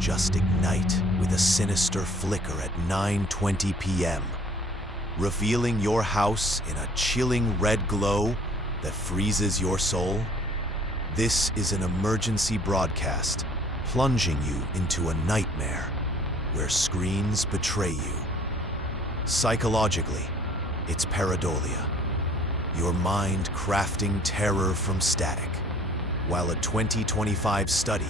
just ignite with a sinister flicker at 9:20 p.m., revealing your house in a chilling red glow that freezes your soul? This is an emergency broadcast plunging you into a nightmare where screens betray you. Psychologically, it's pareidolia, your mind crafting terror from static, while a 2025 study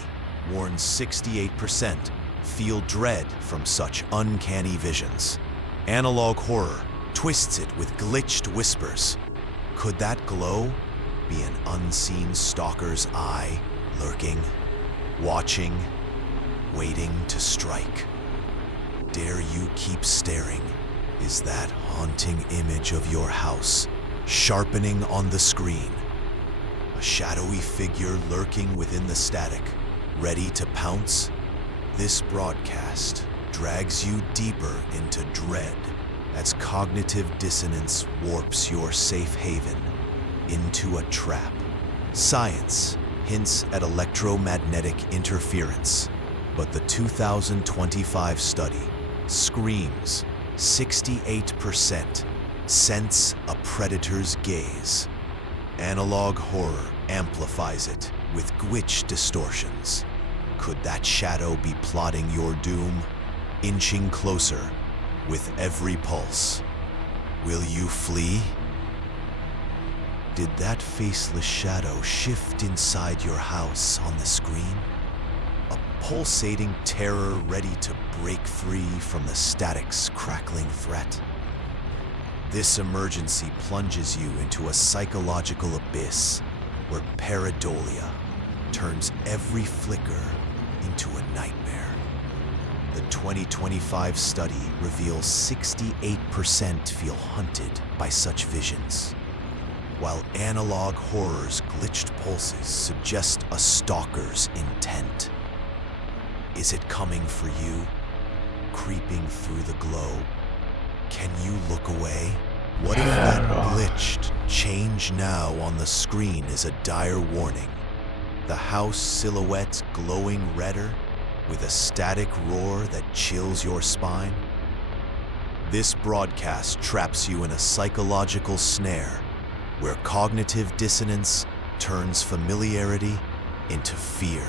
warns 68% feel dread from such uncanny visions. Analog horror twists it with glitched whispers. Could that glow be an unseen stalker's eye lurking, watching, waiting to strike? Dare you keep staring? Is that haunting image of your house sharpening on the screen? A shadowy figure lurking within the static, ready to pounce? This broadcast drags you deeper into dread as cognitive dissonance warps your safe haven into a trap. Science hints at electromagnetic interference, but the 2025 study screams 68% sense a predator's gaze. Analog horror amplifies it with glitch distortions. Could that shadow be plotting your doom, inching closer with every pulse? Will you flee? Did that faceless shadow shift inside your house on the screen? A pulsating terror ready to break free from the static's crackling threat? This emergency plunges you into a psychological abyss where pareidolia turns every flicker into a nightmare. The 2025 study reveals 68% feel hunted by such visions, while analog horror's glitched pulses suggest a stalker's intent. Is it coming for you, creeping through the glow? Can you look away? What if that glitched "change now" on the screen is a dire warning? The house silhouette glowing redder with a static roar that chills your spine? This broadcast traps you in a psychological snare where cognitive dissonance turns familiarity into fear.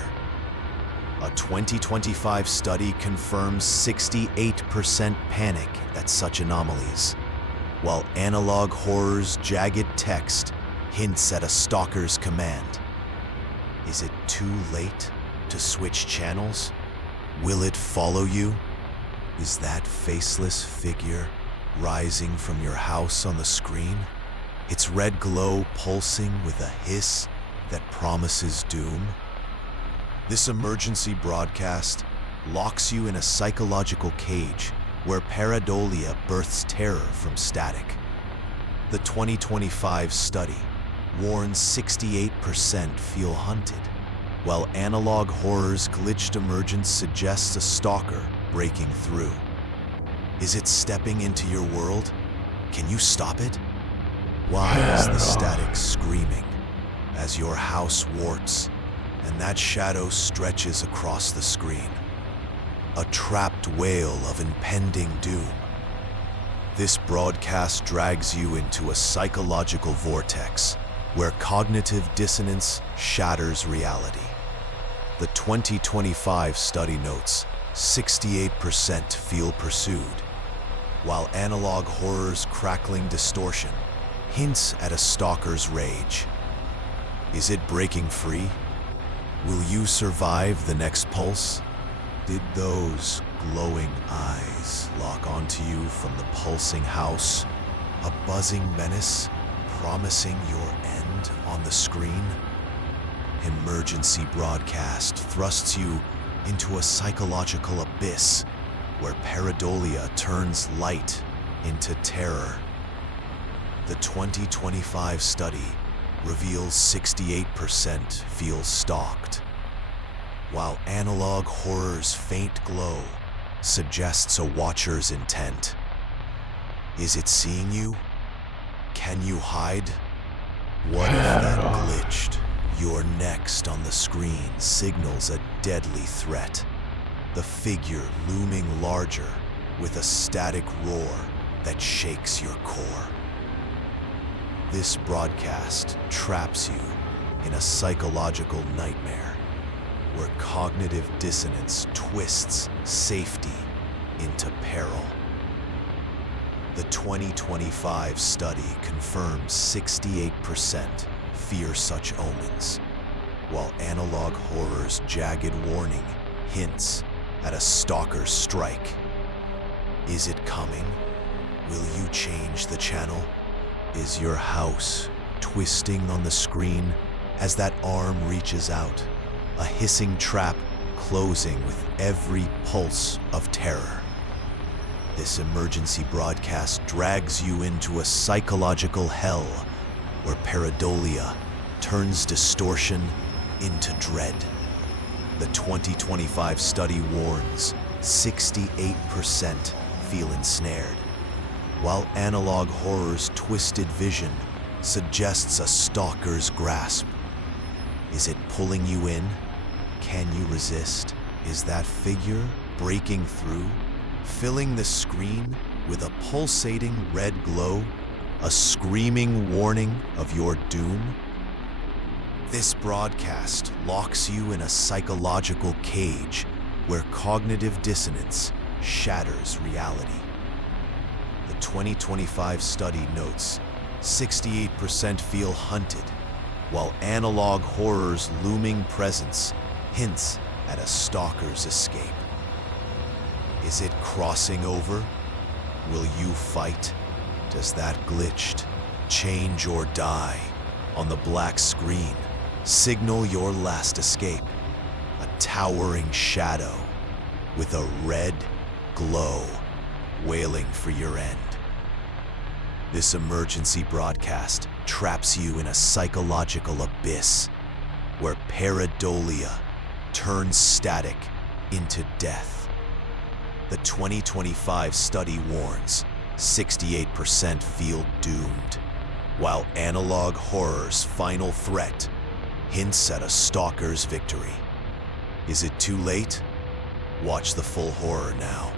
A 2025 study confirms 68% panic at such anomalies, while analog horror's jagged text hints at a stalker's command. Is it too late to switch channels? Will it follow you? Is that faceless figure rising from your house on the screen? Its red glow pulsing with a hiss that promises doom? This emergency broadcast locks you in a psychological cage where pareidolia births terror from static. The 2025 study warns 68% feel hunted, while analog horror's glitched emergence suggests a stalker breaking through. Is it stepping into your world? Can you stop it? Why is the static screaming as your house warts and that shadow stretches across the screen? A trapped wail of impending doom. This broadcast drags you into a psychological vortex where cognitive dissonance shatters reality. The 2025 study notes 68% feel pursued, while analog horror's crackling distortion hints at a stalker's rage. Is it breaking free? Will you survive the next pulse? Did those glowing eyes lock onto you from the pulsing house, a buzzing menace promising your end on the screen? Emergency broadcast thrusts you into a psychological abyss where pareidolia turns light into terror. The 2025 study reveals 68% feel stalked, while analog horror's faint glow suggests a watcher's intent. Is it seeing you? Can you hide? What if that glitched, "You're next" on the screen signals a deadly threat? the figure looming larger with a static roar that shakes your core. This broadcast traps you in a psychological nightmare where cognitive dissonance twists safety into peril. The 2025 study confirms 68% fear such omens, while analog horror's jagged warning hints at a stalker's strike. Is it coming? Will you change the channel? Is your house twisting on the screen as that arm reaches out, a hissing trap closing with every pulse of terror? This emergency broadcast drags you into a psychological hell where pareidolia turns distortion into dread. The 2025 study warns 68% feel ensnared, while analog horror's twisted vision suggests a stalker's grasp. Is it pulling you in? Can you resist? Is that figure breaking through, filling the screen with a pulsating red glow, a screaming warning of your doom? This broadcast locks you in a psychological cage where cognitive dissonance shatters reality. The 2025 study notes 68% feel hunted, while analog horror's looming presence hints at a stalker's escape. Is it crossing over? Will you fight? Does that glitched change or die on the black screen signal your last escape? A towering shadow with a red glow wailing for your end. This emergency broadcast traps you in a psychological abyss where pareidolia turns static into death. The 2025 study warns 68% feel doomed, while analog horror's final threat hints at a stalker's victory. Is it too late? Watch the full horror now.